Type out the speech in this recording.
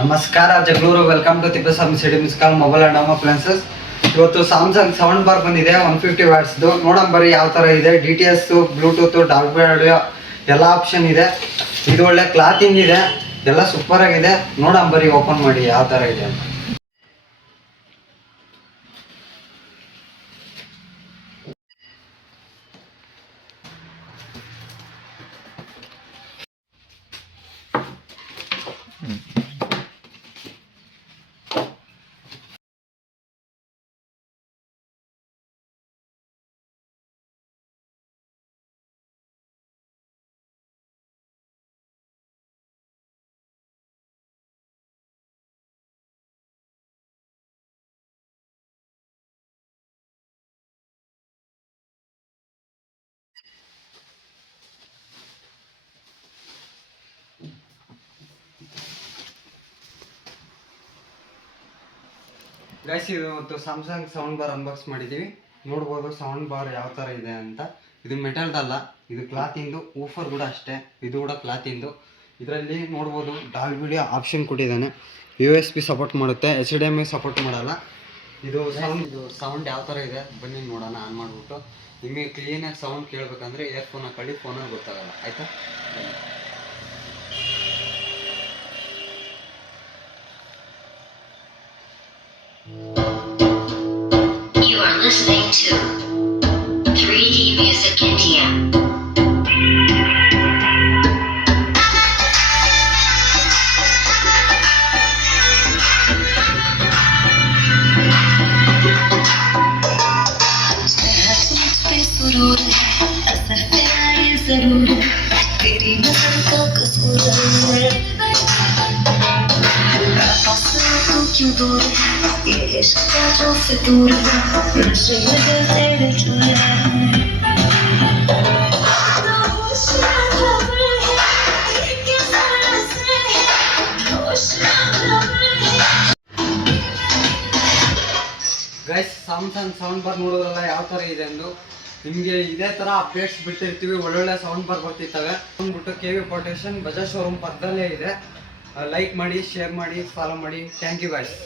ನಮಸ್ಕಾರ Jagalur, welcome to Thippeswamy city miss call mobile and home appliances. ಇವತ್ತು Samsung sound bar ಬಂದಿದೆ 150 ವ್ಯಾಟ್ಸ್ದು. ನೋಡೋಣ ಬರೀ ಯಾವ ಥರ ಇದೆ. DTS, ಬ್ಲೂಟೂತ್, ಡಾಲ್ಬಿ ಆಡಿಯೋ ಎಲ್ಲ ಆಪ್ಷನ್ ಇದೆ. ಇದು ಒಳ್ಳೆ ಕ್ಲಾತಿಂಗ್ ಇದೆ, ಎಲ್ಲ ಸೂಪರ್ ಆಗಿದೆ. ನೋಡೋಣ ಬರೀ ಓಪನ್ ಮಾಡಿ ಯಾವ ಥರ ಇದೆ ಅಂತ. ಗೈಸ್, ಇವತ್ತು ಸ್ಯಾಮ್ಸಂಗ್ ಸೌಂಡ್ ಬಾರ್ ಅನ್ಬಾಕ್ಸ್ ಮಾಡಿದ್ದೀವಿ. ನೋಡ್ಬೋದು ಸೌಂಡ್ ಬಾರ್ ಯಾವ ಥರ ಇದೆ ಅಂತ. ಇದು ಮೆಟಲ್ದಲ್ಲ, ಇದು ಕ್ಲಾತಿಂದು. ಊಫರ್ ಕೂಡ ಅಷ್ಟೇ, ಇದು ಕೂಡ ಕ್ಲಾತಿಂದು. ಇದರಲ್ಲಿ ನೋಡ್ಬೋದು ಡಾಲ್ಬಿ ಆಪ್ಷನ್ ಕೊಟ್ಟಿದ್ದಾನೆ. USB ಸಪೋರ್ಟ್ ಮಾಡುತ್ತೆ, HDMI ಸಪೋರ್ಟ್ ಮಾಡಲ್ಲ. ಇದು ಸೌಂಡ್ ಯಾವ ಥರ ಇದೆ ಬನ್ನಿ ನೋಡೋಣ. ಆನ್ ಮಾಡಿಬಿಟ್ಟು ನಿಮಗೆ ಕ್ಲೀನಾಗಿ ಸೌಂಡ್ ಕೇಳಬೇಕಂದ್ರೆ ಇಯರ್ಫೋನ್ ಹಾಕೊಳ್ಳಿ, ಫೋನಲ್ಲಿ ಗೊತ್ತಾಗಲ್ಲ. ಆಯಿತಾ? You are listening to 3D Music India. असर तेरा ये जरूर है, तेरी नजर का कसूर है, तू क्यों दूर है, ये इश्क का जो फितूर है, नशे में दिल तेरे चुए ಗೈಸ್, ಸ್ಯಾಮ್ಸಂಗ್ ಸೌಂಡ್ ಬಾರ್ ನೋಡೋದ್ರಲ್ಲ ಯಾವ ಥರ ಇದೆ ಎಂದು. ನಿಮಗೆ ಇದೇ ಥರ ಅಪ್ಡೇಟ್ಸ್ ಬಿಟ್ಟಿರ್ತೀವಿ, ಒಳ್ಳೊಳ್ಳೆ ಸೌಂಡ್ ಬಾರ್ ಬರ್ತಿರ್ತವೆ. ಅಂದ್ಬಿಟ್ಟು KV ಪ್ರೊಟೆಕ್ಷನ್ ಬಜಾಜ್ ಶೋರೂಮ್ ಪಕ್ಕದಲ್ಲೇ ಇದೆ. ಲೈಕ್ ಮಾಡಿ, ಶೇರ್ ಮಾಡಿ, ಫಾಲೋ ಮಾಡಿ. Thank you guys.